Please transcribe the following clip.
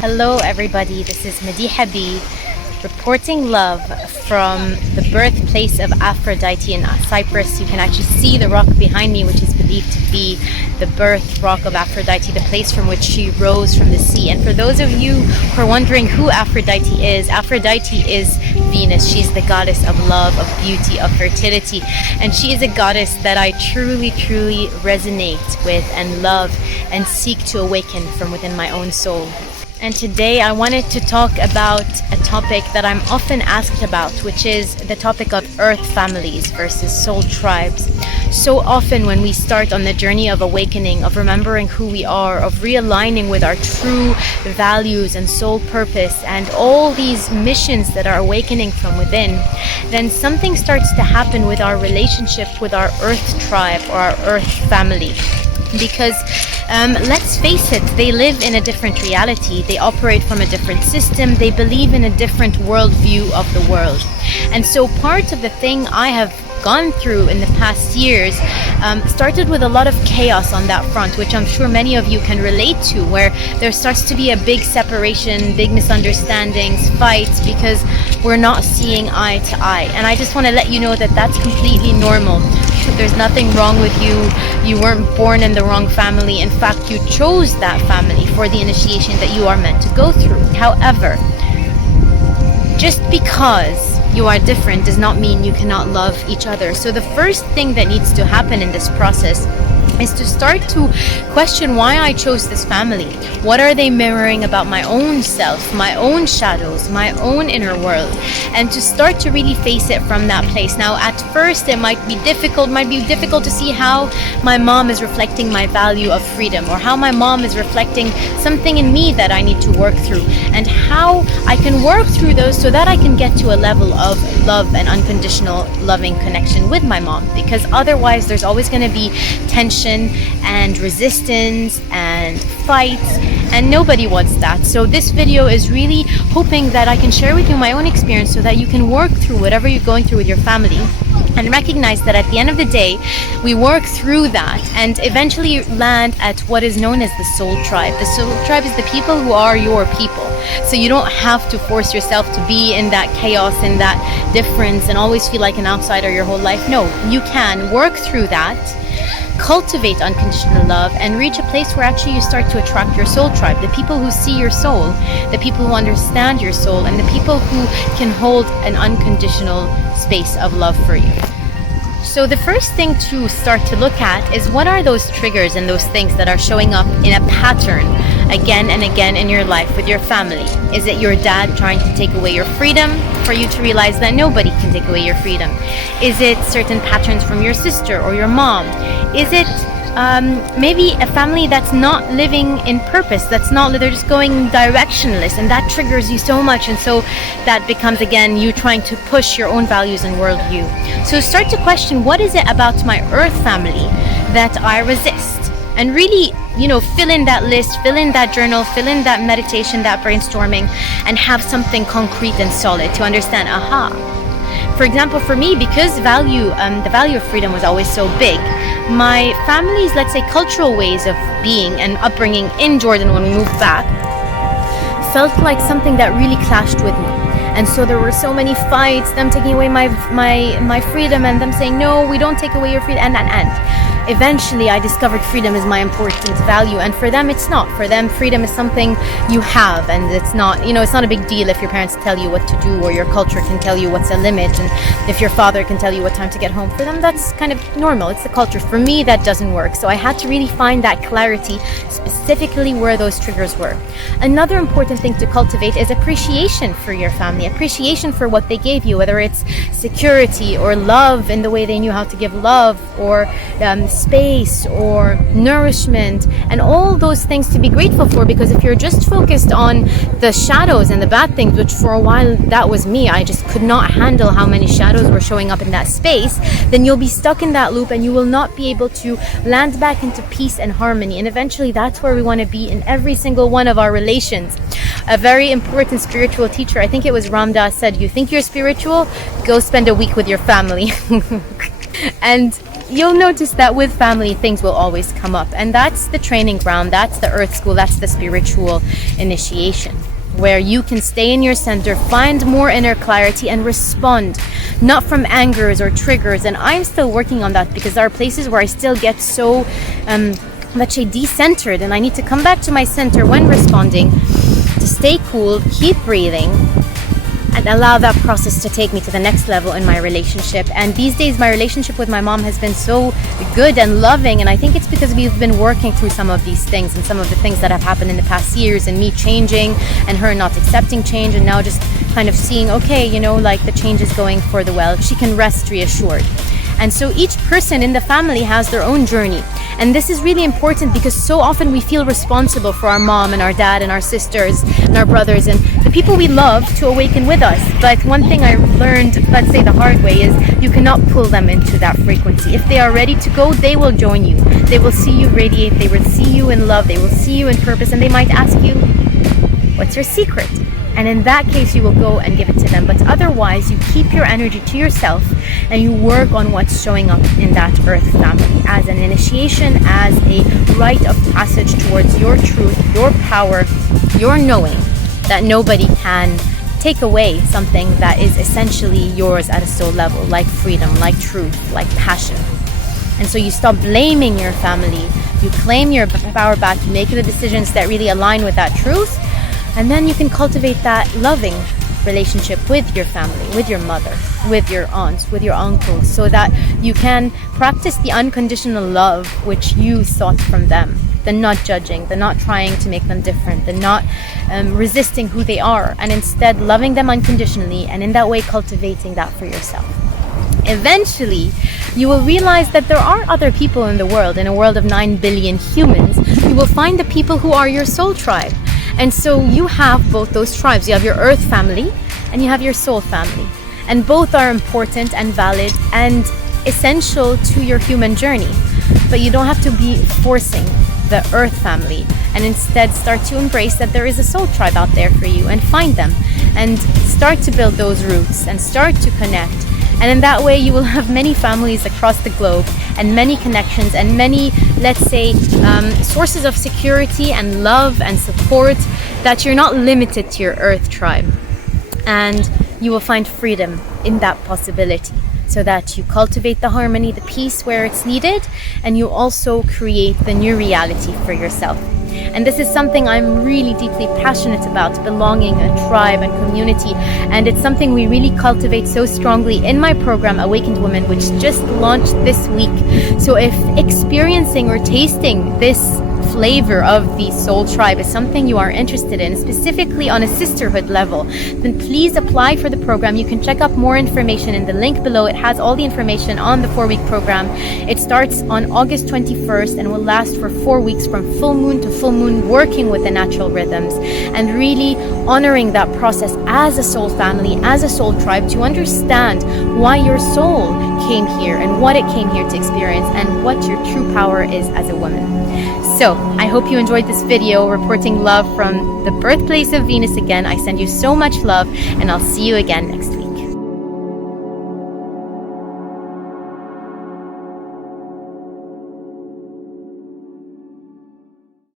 Hello everybody, this is Madiḥa reporting love from the birthplace of Aphrodite in Cyprus. You can actually see the rock behind me, which is believed to be the birth rock of Aphrodite, the place from which she rose from the sea. And for those of you who are wondering who Aphrodite is Venus. She's the goddess of love, of beauty, of fertility. And she is a goddess that I truly resonate with and love and seek to awaken from within my own soul. And today I wanted to talk about a topic that I'm often asked about, which is the topic of earth families versus soul tribes. So often when we start on the journey of awakening, of remembering who we are, of realigning with our true values and soul purpose and all these missions that are awakening from within, then something starts to happen with our relationship with our earth tribe or our earth family. Because let's face it, they live in a different reality, they operate from a different system, they believe in a different worldview of the world. And so part of the thing I have gone through in the past years started with a lot of chaos on that front, which I'm sure many of you can relate to, where there starts to be a big separation, big misunderstandings, fights, because we're not seeing eye to eye. And I just want to let you know that that's completely normal. There's nothing wrong with you. You weren't born in the wrong family. In fact, you chose that family for the initiation that you are meant to go through. However, just because you are different does not mean you cannot love each other. So the first thing that needs to happen in this process is to start to question why I chose this family. What are they mirroring about my own self, my own shadows, my own inner world? And to start to really face it from that place. Now, at first it might be difficult to see how my mom is reflecting my value of freedom, or how my mom is reflecting something in me that I need to work through, and how I can work through those so that I can get to a level of love and unconditional loving connection with my mom. Because otherwise there's always going to be tension and resistance and fights, and nobody wants that. So this video is really hoping that I can share with you my own experience so that you can work through whatever you're going through with your family and recognize that at the end of the day we work through that and eventually land at what is known as the soul tribe. The soul tribe is the people who are your people. So you don't have to force yourself to be in that chaos and that difference and always feel like an outsider your whole life. No, you can work through that, cultivate unconditional love, and reach a place where actually you start to attract your soul tribe, the people who see your soul, the people who understand your soul, and the people who can hold an unconditional space of love for you. So the first thing to start to look at is, what are those triggers and those things that are showing up in a pattern again and again in your life with your family? Is it your dad trying to take away your freedom for you to realize that nobody can take away your freedom? Is it certain patterns from your sister or your mom? Is it maybe a family that's not living in purpose, they're just going directionless, and that triggers you so much, and so that becomes again you trying to push your own values and worldview. So start to question, what is it about my earth family that I resist? And really, fill in that list, fill in that journal, fill in that meditation, that brainstorming, and have something concrete and solid to understand. For example, for me, because the value of freedom was always so big, my family's, let's say, cultural ways of being and upbringing in Jordan when we moved back felt like something that really clashed with me. And so there were so many fights, them taking away my freedom, and them saying, no, we don't take away your freedom, and eventually I discovered freedom is my important value, and for them it's not. For them, freedom is something you have, and it's not, it's not a big deal if your parents tell you what to do, or your culture can tell you what's a limit, and if your father can tell you what time to get home. For them, that's kind of normal. It's the culture. For me, that doesn't work. So I had to really find that clarity, specifically where those triggers were. Another important thing to cultivate is appreciation for your family, appreciation for what they gave you, whether it's security or love in the way they knew how to give love, or space or nourishment, and all those things to be grateful for. Because if you're just focused on the shadows and the bad things, which for a while that was me, I just could not handle how many shadows were showing up in that space, then you'll be stuck in that loop and you will not be able to land back into peace and harmony. And eventually that's where we want to be in every single one of our relations. A very important spiritual teacher, I think it was Ram Dass, said, you think you're spiritual? Go spend a week with your family. And you'll notice that with family, things will always come up. And that's the training ground, that's the earth school, that's the spiritual initiation, where you can stay in your center, find more inner clarity, and respond not from angers or triggers. And I'm still working on that, because there are places where I still get so let's say decentered, and I need to come back to my center when responding, to stay cool, keep breathing, and allow that process to take me to the next level in my relationship. And these days my relationship with my mom has been so good and loving, and I think it's because we've been working through some of these things and some of the things that have happened in the past years, and me changing and her not accepting change, and now just kind of seeing, okay, you know, like the change is going for the well. She can rest reassured. And so each person in the family has their own journey. And this is really important, because so often we feel responsible for our mom and our dad and our sisters and our brothers and the people we love to awaken with us. But one thing I learned, let's say the hard way, is you cannot pull them into that frequency. If they are ready to go, they will join you. They will see you radiate. They will see you in love. They will see you in purpose. And they might ask you, what's your secret? And in that case, you will go and give it to them. But otherwise, you keep your energy to yourself and you work on what's showing up in that earth family as an initiation, as a rite of passage towards your truth, your power, your knowing that nobody can take away something that is essentially yours at a soul level, like freedom, like truth, like passion. And so you stop blaming your family, you claim your power back, you make the decisions that really align with that truth. And then you can cultivate that loving relationship with your family, with your mother, with your aunts, with your uncles, so that you can practice the unconditional love which you sought from them. The not judging, the not trying to make them different, the not resisting who they are, and instead loving them unconditionally, and in that way cultivating that for yourself. Eventually, you will realize that there are other people in the world, in a world of 9 billion humans. You will find the people who are your soul tribe. And so you have both those tribes. You have your earth family and you have your soul family. And both are important and valid and essential to your human journey. But you don't have to be forcing the earth family, and instead start to embrace that there is a soul tribe out there for you, and find them and start to build those roots and start to connect. And in that way, you will have many families across the globe and many connections and many, let's say, sources of security and love and support, that you're not limited to your earth tribe. And you will find freedom in that possibility, so that you cultivate the harmony, the peace where it's needed, and you also create the new reality for yourself. And this is something I'm really deeply passionate about, belonging, a tribe and community. And it's something we really cultivate so strongly in my program, Awakened Women, which just launched this week. So if experiencing or tasting this flavor of the soul tribe is something you are interested in, specifically on a sisterhood level, then please apply for the program. You can check out more information in the link below. It has all the information on the 4-week program. It starts on August 21st and will last for 4 weeks, from full moon to full moon, working with the natural rhythms and really honoring that process as a soul family, as a soul tribe, to understand why your soul came here and what it came here to experience, and what your true power is as a woman. So I hope you enjoyed this video reporting love from the birthplace of Venus again. I send you so much love, and I'll see you again next week.